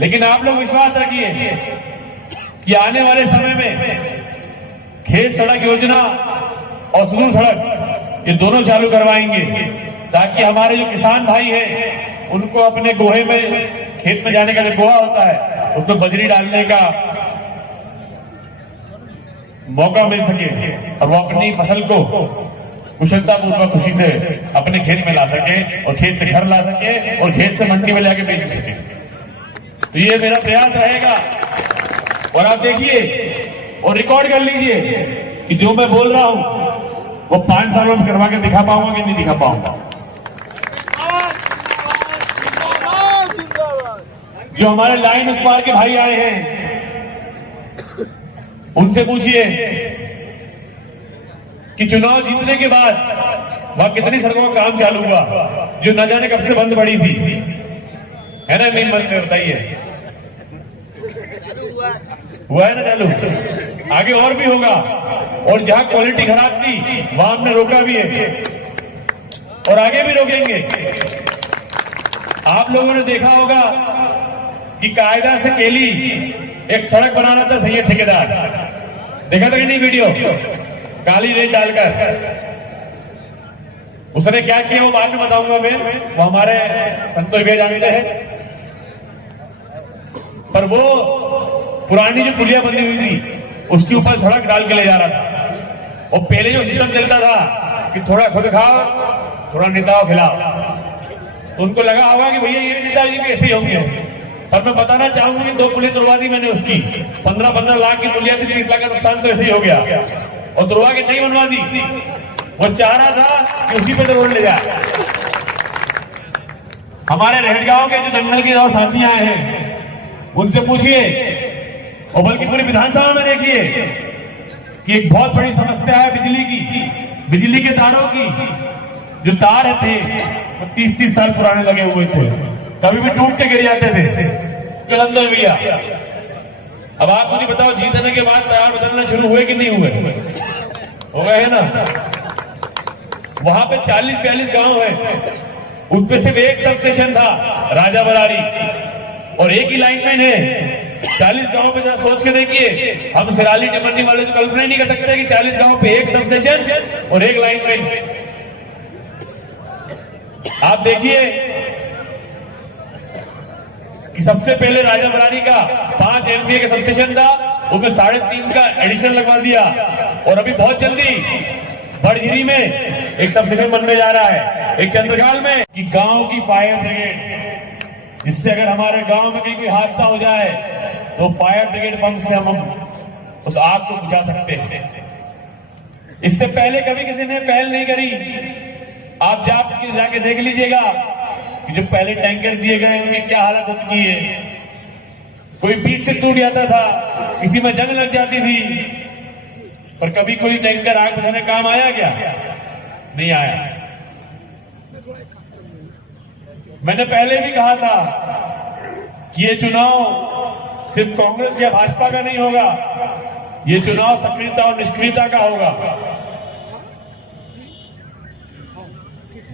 लेकिन आप लोग विश्वास रखिए कि आने वाले समय में खेत सड़क योजना और सुदूर सड़क ये दोनों चालू करवाएंगे, ताकि हमारे जो किसान भाई हैं उनको अपने गोहे में, खेत में जाने का जो गोहा होता है उसमें बजरी डालने का मौका मिल सके और वो अपनी फसल को कुशलतापूर्वक खुशी से अपने खेत में ला सके और खेत से घर ला सके और खेत से मंडी में जाके बेच सके। तो ये मेरा प्रयास रहेगा और आप देखिए और रिकॉर्ड कर लीजिए कि जो मैं बोल रहा हूं वो 5 सालों में करवा के दिखा पाऊंगा कि नहीं दिखा पाऊंगा। जो हमारे लाइन उस पार के भाई आए हैं उनसे पूछिए कि चुनाव जीतने के बाद वहां कितनी सड़कों का काम चालू हुआ जो न जाने कब से बंद पड़ी थी, है ना? नहीं मन में बताइए, हुआ है ना चालू? आगे और भी होगा और जहां क्वालिटी खराब थी वहां हमने रोका भी है और आगे भी रोकेंगे। आप लोगों ने देखा होगा कि कायदा से केली एक सड़क बना रहा था सैयद ठेकेदार, देखा था कि नहीं वीडियो? काली रेत डालकर उसने क्या किया वो बाद में बताऊंगा मैं, वो हमारे संतोष भैया जानते हैं। पर वो पुरानी जो पुलिया बनी हुई थी उसके ऊपर सड़क डाल के ले जा रहा था। और पहले जो सिस्टम चलता था कि थोड़ा खुद खाओ थोड़ा नेताओं खिलाओ, तो उनको लगा होगा कि भैया ये नेताजी भी ऐसे ही होंगे। पर मैं बताना चाहूंगा कि 2 पुलिया तुड़वा दी मैंने उसकी, 15-15 लाख की पुलिया थी, 30 लाख का नुकसान तो ऐसे ही हो गया और तुड़वा के नहीं बनवा दी। वो चाह रहा था कि उसी पे जरूर ले जाए। हमारे रेहटगांव के जो दंगल के और साथी आए हैं उनसे पूछिए और बल्कि पूरी विधानसभा में देखिए कि एक बहुत बड़ी समस्या है बिजली की, बिजली के तारों की। जो तार थे वो 30-30 साल पुराने लगे हुए थे, कभी भी टूट के गिर जाते थे। कलंदर भैया, अब आप मुझे बताओ जीतने के बाद तार बदलना शुरू हुए कि नहीं हुए? हो गए है ना? वहां पे 40-42 गांव है, उसपे सिर्फ एक सब स्टेशन था राजा बरारी और एक ही लाइनमैन है। 40 गांव पे जरा सोच के देखिए, हम सिराली टिमरनी वाले तो कल्पना ही नहीं कर सकते कि 40 गांव पे एक सब स्टेशन और एक लाइनमैन। आप देखिए कि सबसे पहले राजा बरारी का 5 MVA का सब स्टेशन था, उसमें 3.5 का एडिशनल लगवा दिया और अभी बहुत जल्दी बड़झिरी में एक सब स्टेशन बनने जा रहा है, एक चंद्रगाल में। कि गांव की फायर ब्रिगेड, जिससे अगर हमारे गांव में कहीं कोई हादसा हो जाए तो फायर ब्रिगेड पंप से हम उस आग को बुझा सकते हैं। इससे पहले कभी किसी ने पहल नहीं करी। आप जाके देख लीजिएगा कि जो पहले टैंकर दिए गए उनकी क्या हालत हो चुकी है। कोई बीच से टूट जाता था, किसी में जंग लग जाती थी, पर कभी कोई टैंकर आग बुझाने काम आया क्या? नहीं आया। मैंने पहले भी कहा था कि ये चुनाव सिर्फ कांग्रेस या भाजपा का नहीं होगा, ये चुनाव सक्रियता और निष्क्रियता का होगा।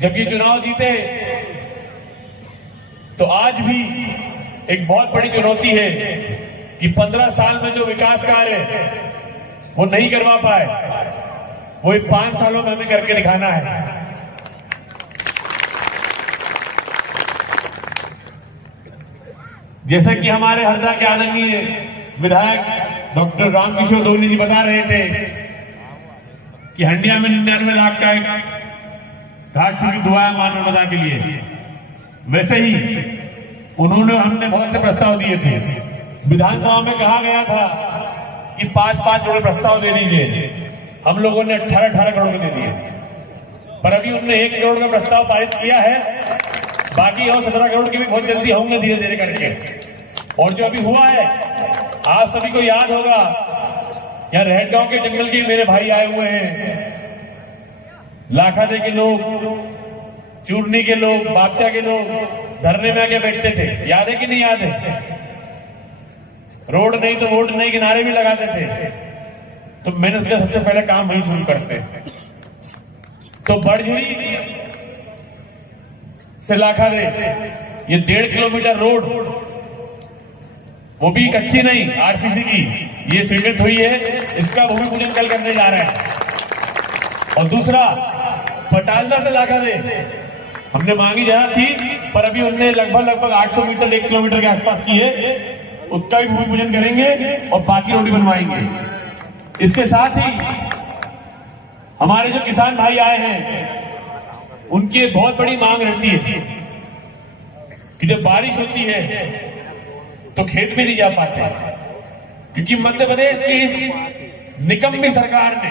जब ये चुनाव जीते तो आज भी एक बहुत बड़ी चुनौती है कि 15 साल में जो विकास कार्य वो नहीं करवा पाए, वो 5 सालों में हमें करके दिखाना है। जैसा कि हमारे हरदा के आदरणीय विधायक डॉक्टर रामकिशोर धोनी जी बता रहे थे कि हंडिया में 99 लाख का घाट शुरू हुआ है मान नर्मदा के लिए, वैसे ही हमने बहुत से प्रस्ताव दिए थे। विधानसभा में कहा गया था कि 5-5 करोड़ प्रस्ताव दे दीजिए, हम लोगों ने 18-18 करोड़ दे दिए, पर अभी उन्होंने 1 करोड़ का प्रस्ताव पारित किया है। बाकी और 17 करोड़ के भी बहुत जल्दी होंगे धीरे धीरे करके। और जो अभी हुआ है, आप सभी को याद होगा, यहाँ रहटगांव के जंगल के मेरे भाई आए हुए हैं, लाखादे के लोग, चूरनी के लोग, बागचा के लोग धरने में आके बैठते थे, याद है कि नहीं याद है? रोड नहीं तो वोट नहीं किनारे भी लगाते थे। तो मैंने उसका सबसे पहले काम वही शुरू करते। तो बड़झिरी से लाखादे ये 1.5 किलोमीटर रोड वो भी कच्ची नहीं, आरसीसी की ये स्वीकृत हुई है, इसका भूमि पूजन कल करने जा रहे हैं। और दूसरा पटालदा से लाखा दे हमने मांगी जहां थी, पर अभी उनने लगभग 800 मीटर 1 किलोमीटर के आसपास की है, उसका भी भूमि पूजन करेंगे और बाकी रोड बनवाएंगे। इसके साथ ही हमारे जो किसान भाई आए हैं उनकी एक बहुत बड़ी मांग रहती है कि जब बारिश होती है तो खेत में नहीं जा पाते, क्योंकि मध्य प्रदेश की इस निकम्मी सरकार ने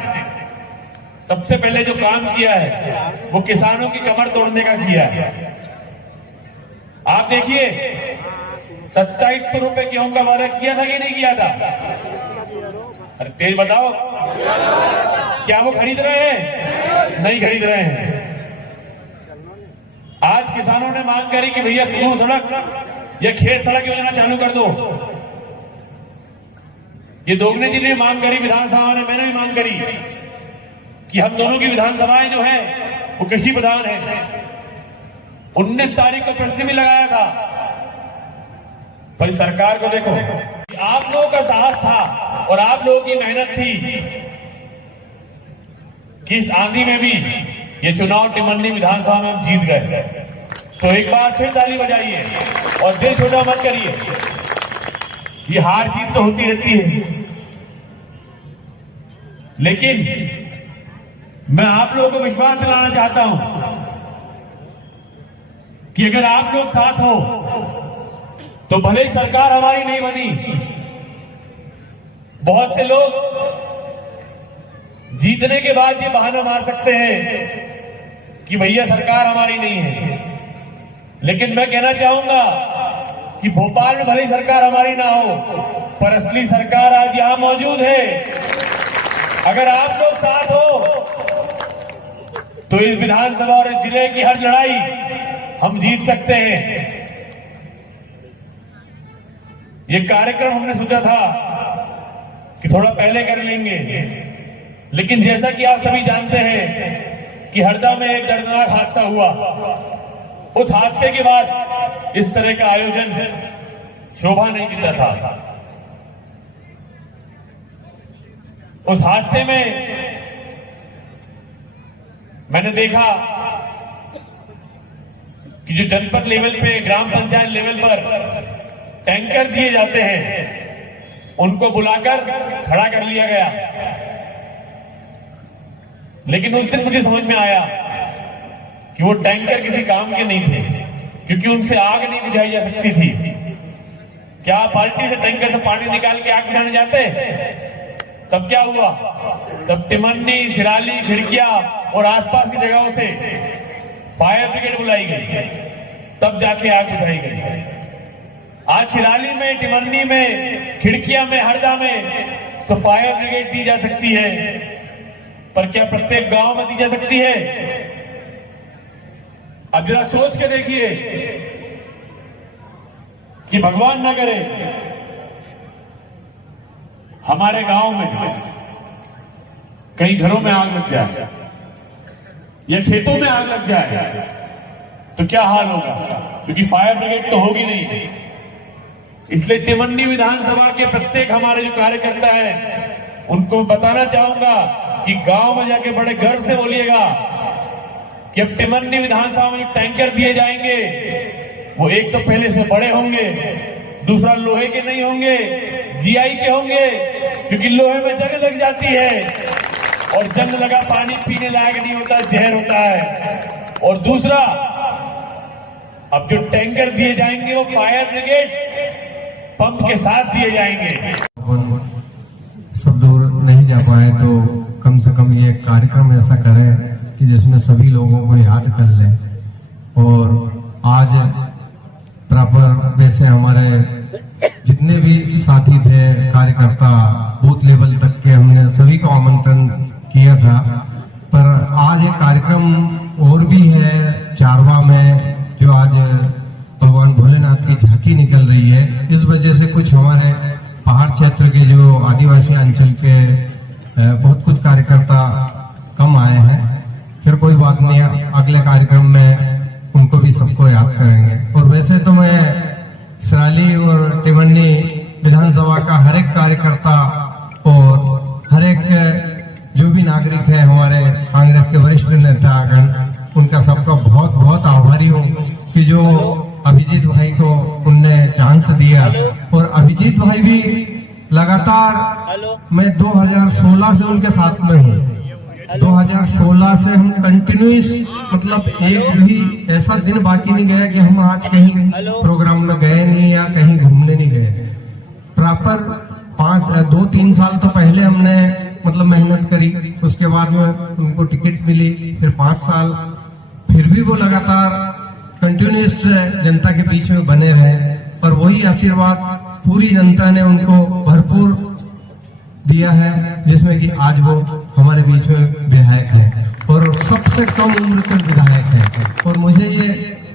सबसे पहले जो काम किया है वो किसानों की कमर तोड़ने का किया है। आप देखिए 2700 रुपए गेहूं का वादा किया था कि नहीं किया था? अरे तेज बताओ, क्या वो खरीद रहे हैं? नहीं खरीद रहे हैं। आज किसानों ने मांग करी कि भैया सुदूर सड़क या खेत सड़क योजना चालू कर दो। ये दोगने जी ने मांग करी, विधानसभा में मैंने भी मांग करी कि हम दोनों की विधानसभाएं जो है वो कृषि प्रधान है। 19 तारीख को प्रश्न भी लगाया था, पर सरकार को देखो, आप लोगों का साहस था और आप लोगों की मेहनत थी कि इस आंधी में भी ये चुनाव टिमरनी विधानसभा में हम जीत गए। तो एक बार फिर ताली बजाइए और दिल छोटा मत करिए। ये हार जीत तो होती रहती है, लेकिन मैं आप लोगों को विश्वास दिलाना चाहता हूं कि अगर आप लोग साथ हो तो भले ही सरकार हमारी नहीं बनी, बहुत से लोग जीतने के बाद ये बहाना मार सकते हैं कि भैया सरकार हमारी नहीं है, लेकिन मैं कहना चाहूंगा कि भोपाल में भले ही सरकार हमारी ना हो, पर असली सरकार आज यहां मौजूद है। अगर आप लोग साथ हो तो इस विधानसभा और इस जिले की हर लड़ाई हम जीत सकते हैं। ये कार्यक्रम हमने सोचा था कि थोड़ा पहले कर लेंगे, लेकिन जैसा कि आप सभी जानते हैं कि हरदा में एक दर्दनाक हादसा हुआ। उस हादसे के बाद इस तरह का आयोजन शोभा नहीं देता था। उस हादसे में मैंने देखा कि जो जनपद लेवल पे, ग्राम पंचायत लेवल पर टैंकर दिए जाते हैं, उनको बुलाकर खड़ा कर लिया गया। लेकिन उस दिन मुझे समझ में आया कि वो टैंकर किसी काम के नहीं थे, क्योंकि उनसे आग नहीं बुझाई जा सकती थी। क्या बाल्टी से, टैंकर से पानी निकाल के आग बुझाने जाते? तब क्या हुआ? तब टिमरनी, सिराली, खिड़किया और आसपास की जगहों से फायर ब्रिगेड बुलाई गई, तब जाके आग बुझाई गई। आज सिराली में, टिमरनी में, खिड़किया में, हरदा में तो फायर ब्रिगेड दी जा सकती है, पर क्या प्रत्येक गांव में दी जा सकती है? अब जरा सोच के देखिए कि भगवान न करे हमारे गांव में कई घरों में आग लग जाए या खेतों में आग लग जाए तो क्या हाल होगा? क्योंकि फायर ब्रिगेड तो होगी नहीं। इसलिए टिमरनी विधानसभा के प्रत्येक हमारे जो कार्यकर्ता हैं उनको बताना चाहूंगा कि गांव में जाके बड़े गर्व से बोलिएगा कि अब टिमरनी विधानसभा में जो टैंकर दिए जाएंगे वो एक तो पहले से बड़े होंगे, दूसरा लोहे के नहीं होंगे, जीआई के होंगे, क्योंकि लोहे में जंग लग जाती है और जंग लगा पानी पीने लायक नहीं होता, जहर होता है। और दूसरा, अब जो टैंकर दिए जाएंगे वो फायर ब्रिगेड पंप के साथ दिए जाएंगे। सब दूर नहीं जा पाए तो कम से कम ये कार्यक्रम ऐसा करें कि जिसमें सभी लोगों को याद कर लें। और आज प्रॉपर वैसे हमारे जितने भी साथी थे, कार्यकर्ता, बूथ लेवल तक के, हमने सभी को आमंत्रण किया था, पर आज एक कार्यक्रम और भी है चारवा में, जो आज भगवान भोलेनाथ की झांकी निकल रही है। इस वजह से कुछ हमारे पहाड़ क्षेत्र के जो आदिवासी अंचल के बहुत कुछ कार्यकर्ता कम आए हैं। फिर कोई बात नहीं, अगले कार्यक्रम में उनको भी सबको याद करेंगे। और वैसे तो मैं सिराली और टिमरनी विधानसभा का हर एक कार्यकर्ता और हर एक जो भी नागरिक है, हमारे कांग्रेस के वरिष्ठ नेतागण, उनका सबका बहुत बहुत आभारी हूँ कि जो अभिजीत भाई को उनने चांस दिया। और अभिजीत भाई भी लगातार, मैं 2016 से उनके साथ में हूँ। 2016 से हम कंटिन्यूस, मतलब एक भी ऐसा दिन बाकी नहीं गया कि हम आज कहीं प्रोग्राम में गए नहीं या कहीं घूमने नहीं गए। प्रॉपर 2-3 साल तो पहले हमने मतलब मेहनत करी, उसके बाद में उनको टिकट मिली, फिर 5 साल, फिर भी वो लगातार कंटिन्यूस जनता के बीच में बने रहे। और वही आशीर्वाद पूरी जनता ने उनको भरपूर दिया है, जिसमें कि आज वो हमारे बीच में विधायक है और सबसे कम उम्र के विधायक है। और मुझे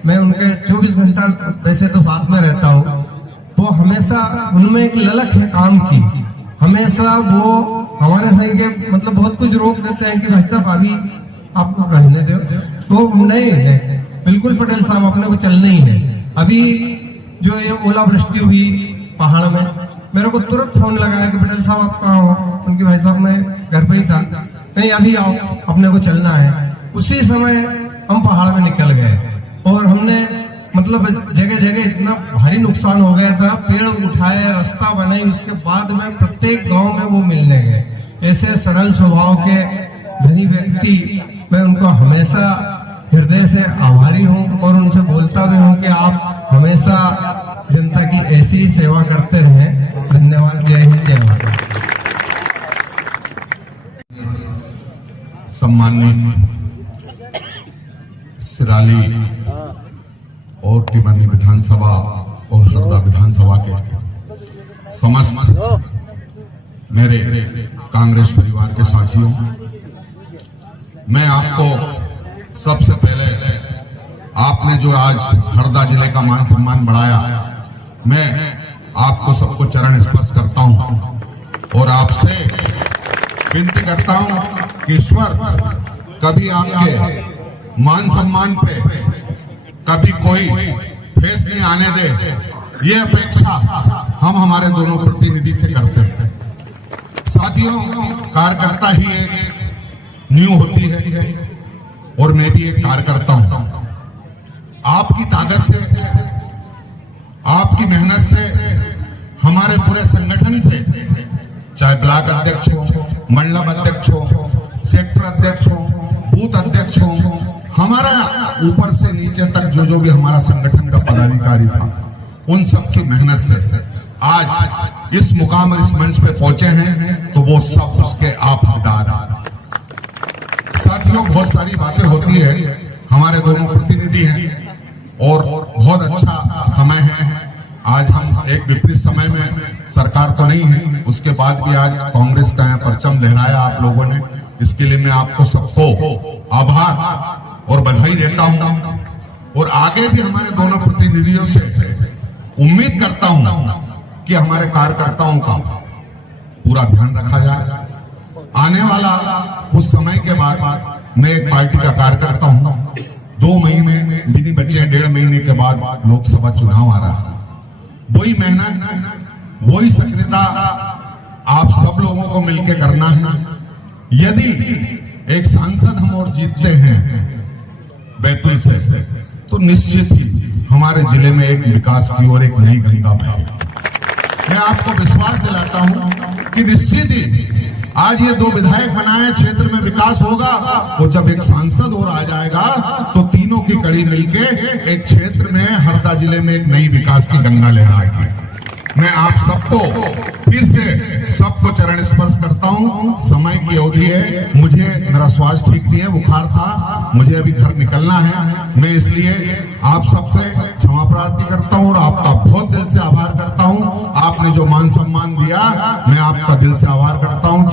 मैं उनके 24 घंटा वैसे तो साथ में रहता हूँ, वो हमेशा उनमें एक ललक है काम की। हमेशा वो हमारे सही के मतलब बहुत कुछ रोक देते हैं कि भाई साहब अभी आप रहने दो, तो नहीं है बिल्कुल पटेल साहब, अपने को चलना ही है। अभी जो ये ओलावृष्टि हुई पहाड़ में, मेरे को तुरंत फोन लगाया कि पटेल साहब आप कहाँ हो? उनकी भाई साहब मैं घर पे ही था, नहीं अभी आओ, अपने को चलना है। उसी समय हम पहाड़ में निकल गए और हमने मतलब जगह जगह इतना भारी नुकसान हो गया था, पेड़ उठाए, रास्ता बनाई, उसके बाद में प्रत्येक गांव में वो मिलने गए। ऐसे सरल स्वभाव के धनी व्यक्ति, मैं उनको हमेशा हृदय से आभारी हूँ और उनसे बोलता भी हूँ कि आप हमेशा जनता की ऐसी ही सेवा करते रहें। धन्यवाद। जय हिंद, जय भारत। सम्मानित सिराली और टिमरनी विधानसभा और हरदा विधानसभा के समस्त मेरे कांग्रेस परिवार के साथियों, मैं आपको सबसे पहले, आपने जो आज हरदा जिले का मान सम्मान बढ़ाया, मैं आपको सबको चरण स्पर्श करता हूं और आपसे विनती करता हूं कि ईश्वर कभी आपके मान सम्मान पे कभी कोई ठेस नहीं आने दे, ये अपेक्षा हम हमारे दोनों प्रतिनिधि से करते हैं। साथियों, कार्यकर्ता ही एक नींव होती है और मैं भी एक कार्यकर्ता हूं। आपकी ताकत से, आपकी मेहनत से, हमारे पूरे संगठन से, चाहे ब्लॉक अध्यक्ष हो, मंडल अध्यक्ष हो, सेक्टर अध्यक्ष हो, बूथ अध्यक्ष हो, हमारा ऊपर से नीचे तक जो भी हमारा संगठन का पदाधिकारी था, उन सबकी मेहनत से आज इस मुकाम और इस मंच पे पहुंचे हैं, तो वो सब उसके आप हकदार। साथियों, बहुत सारी बातें होती है, हमारे दोनों प्रतिनिधि हैं और बहुत अच्छा समय है। आज हम एक विपरीत समय में, सरकार तो नहीं है, उसके बाद भी आज कांग्रेस का परचम लहराया आप लोगों ने, इसके लिए मैं आपको सबको आभार और बधाई देता हूं। और आगे भी हमारे दोनों प्रतिनिधियों से उम्मीद करता हूं कि हमारे कार्यकर्ताओं का पूरा ध्यान रखा जाए। आने वाला कुछ समय के बाद मैं एक पार्टी का कार्यकर्ता हूं, 2 महीने भी नहीं बचे हैं, 1.5 महीने के बाद लोकसभा चुनाव आ रहा है। वही मेहनत, वही सक्रियता आप सब लोगों को मिलकर करना है। यदि एक सांसद हम और जीतते हैं बैतूल से, तो निश्चित ही हमारे जिले में एक विकास की और एक नई गंगा बहेगी। मैं आपको विश्वास दिलाता हूं कि निश्चित ही आज ये 2 विधायक बनाए, क्षेत्र में विकास होगा, और जब एक सांसद और आ जाएगा तो तीनों की कड़ी मिलके एक क्षेत्र में, हरदा जिले में एक नई विकास की गंगा लहराएगी। मैं आप सबको फिर से सबको चरण स्पर्श करता हूं। समय की अवधि है, मुझे मेरा स्वास्थ्य ठीक नहीं है, बुखार था, मुझे अभी घर निकलना है। मैं इसलिए आप सबसे क्षमा प्रार्थना करता हूं और आपका बहुत दिल से आभार करता हूं। आपने जो मान सम्मान दिया, मैं आपका दिल से आभार करता हूं।